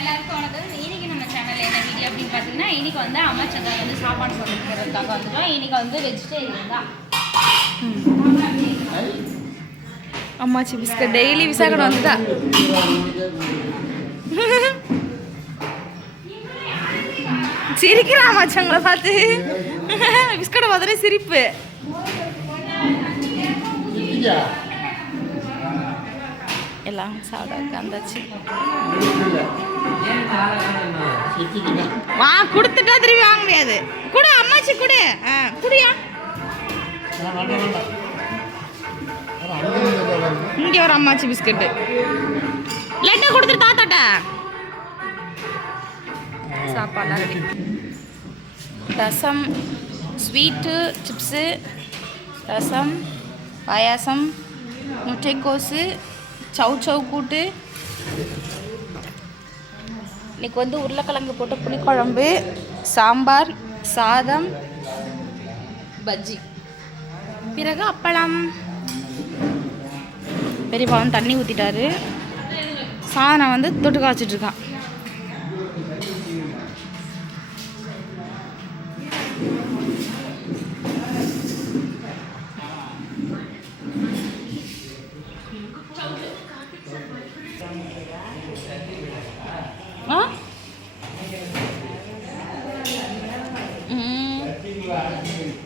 எல்லாருக்கும் வணக்கம். இன்னைக்கு நம்ம சேனல்ல என்ன வீடியோ அப்படின்னு பார்த்தீங்கன்னா இன்னைக்கு வந்து அம்மாச்சக்கா வந்து சாப்பாடு போட்டுக்கிறதுக்காக வந்துட்டோம். இன்னைக்கு வந்து வெஜிடேரியன் தான். அம்மாச்சி பிஸ்கட் டெய்லி விசாகடம் வந்துதா? சிரிக்கிறான் மச்சவங்களை பார்த்து. பிஸ்கட்டை பார்த்தாலே சிரிப்பு. எல்லாம் சாப்பிட உட்காந்தாச்சு. வா கொடுத்துட்டா திரும்பி வாங்க முடியாது. கொடு அம்மாச்சி கொடு. ஆ குடியா. இங்கே ஒரு அம்மாச்சி பிஸ்கட்டு. லட்டை கொடுத்துரு தாத்தாட்ட. சாப்பாடுலாம் ரசம் ஸ்வீட்டு சிப்ஸு ரசம் பாயாசம் முட்டைக்கோசு சவு சவு கூட்டு. இன்னைக்கு வந்து உருளைக்கிழங்கு போட்டு புளிக்குழம்பு சாம்பார் சாதம் பஜ்ஜி. பிறகு அப்பளம். பெரியப்பாவும் தண்ணி ஊற்றிட்டாரு சாதனை வந்து தொட்டு காய்ச்சிட்டு ம்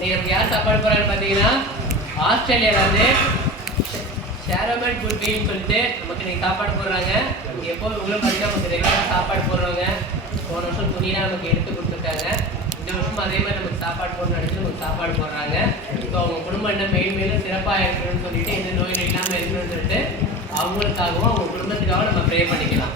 நீங்க யார் சாப்பாடு போறான்னு பார்த்தீங்கன்னா ஆஸ்திரேலியாவிலேருந்து ஷேரோமேட் குட் குட்டின்னு சொல்லிட்டு நமக்கு இன்றைக்கி சாப்பாடு போடுறாங்க. எப்போ உங்களும் பார்த்தீங்கன்னா நமக்கு ரெகுலராக சாப்பாடு போடுறவங்க போன வருஷம் துணியெல்லாம் நமக்கு எடுத்து கொடுத்துருக்காங்க. இந்த வருஷம் அதே மாதிரி நமக்கு சாப்பாடு போடணும்னு நினச்சி நமக்கு சாப்பாடு போடுறாங்க. இப்போ அவங்க குடும்பம் என்ன மெயின் மேலும் சிறப்பாக இருக்கணும்னு சொல்லிட்டு எந்த நோய் இல்லாமல் இருக்கணும்னு சொல்லிட்டு அவங்களுக்காகவும் அவங்க குடும்பத்துக்காகவும் நம்ம ப்ரே பண்ணிக்கலாம்.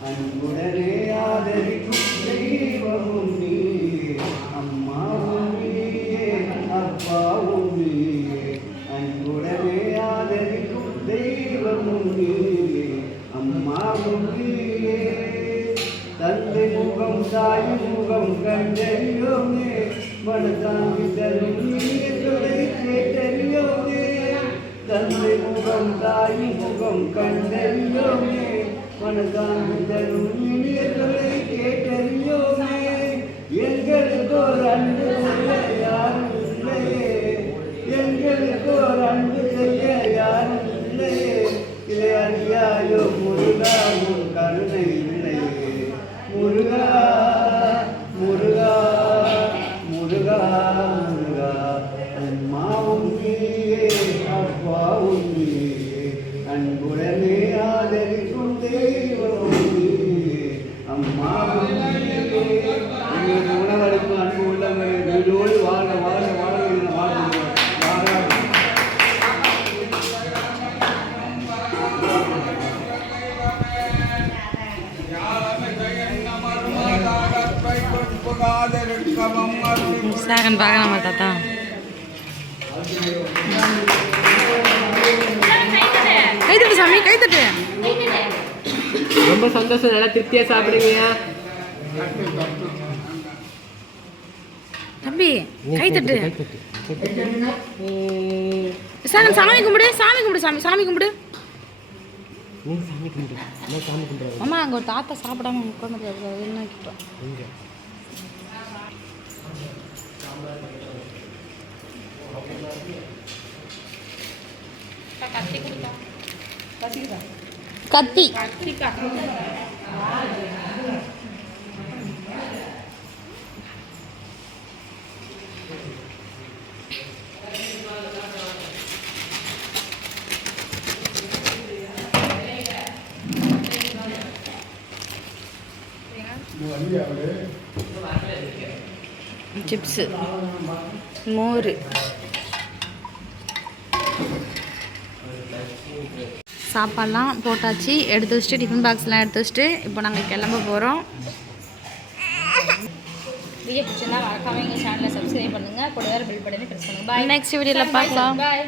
அன்புடனே ஆதரிக்கும் தெய்வமும் நீயே அம்மாவும் நீயே அப்பாவும் நீயே அன்புடனே ஆதரிக்கும் தெய்வமும் நீயே அம்மாவும் நீயே தந்தை முகம் தாய் முகம் கண்டறியோமே மனதாங்கி தரும் துணை தந்தை முகம் தாய் முகம் கண்டறியோமே மனதாங்கி தரும் சாகன் பார்க்கலாம் தாத்தா. கைத்தட்டு சாமி கைத்தட்டு ரொம்ப சந்தோஷம் நல்லா திருப்தியாக சாப்பிடுங்க. தம்பி கைத்தட்டு சாகன் சாமி கும்பிடு சாமி கும்பிடு சாமி சாமி கும்பிடு. அம்மா அங்கே ஒரு தாத்தா சாப்பிடாம உட்காந்து என்ன கேட்டோம் கத்தி. சிப்ஸு. மோர். சாப்பாடெலாம் போட்டாச்சு. எடுத்து வச்சுட்டு டிஃபன் பாக்ஸ்லாம் எடுத்து வச்சுட்டு இப்போ நாங்கள் கிளம்ப போகிறோம் வீடியோ பிடிச்சிருந்தா மறக்காம எங்கள் சேனலை சப்ஸ்கிரைப் பண்ணுங்க. கூட வேறு பில் பண்ணி ப்ரெஸ் பண்ணுங்க. பாய் நெக்ஸ்ட் வீடியோவில் பார்க்கலாம். பாய்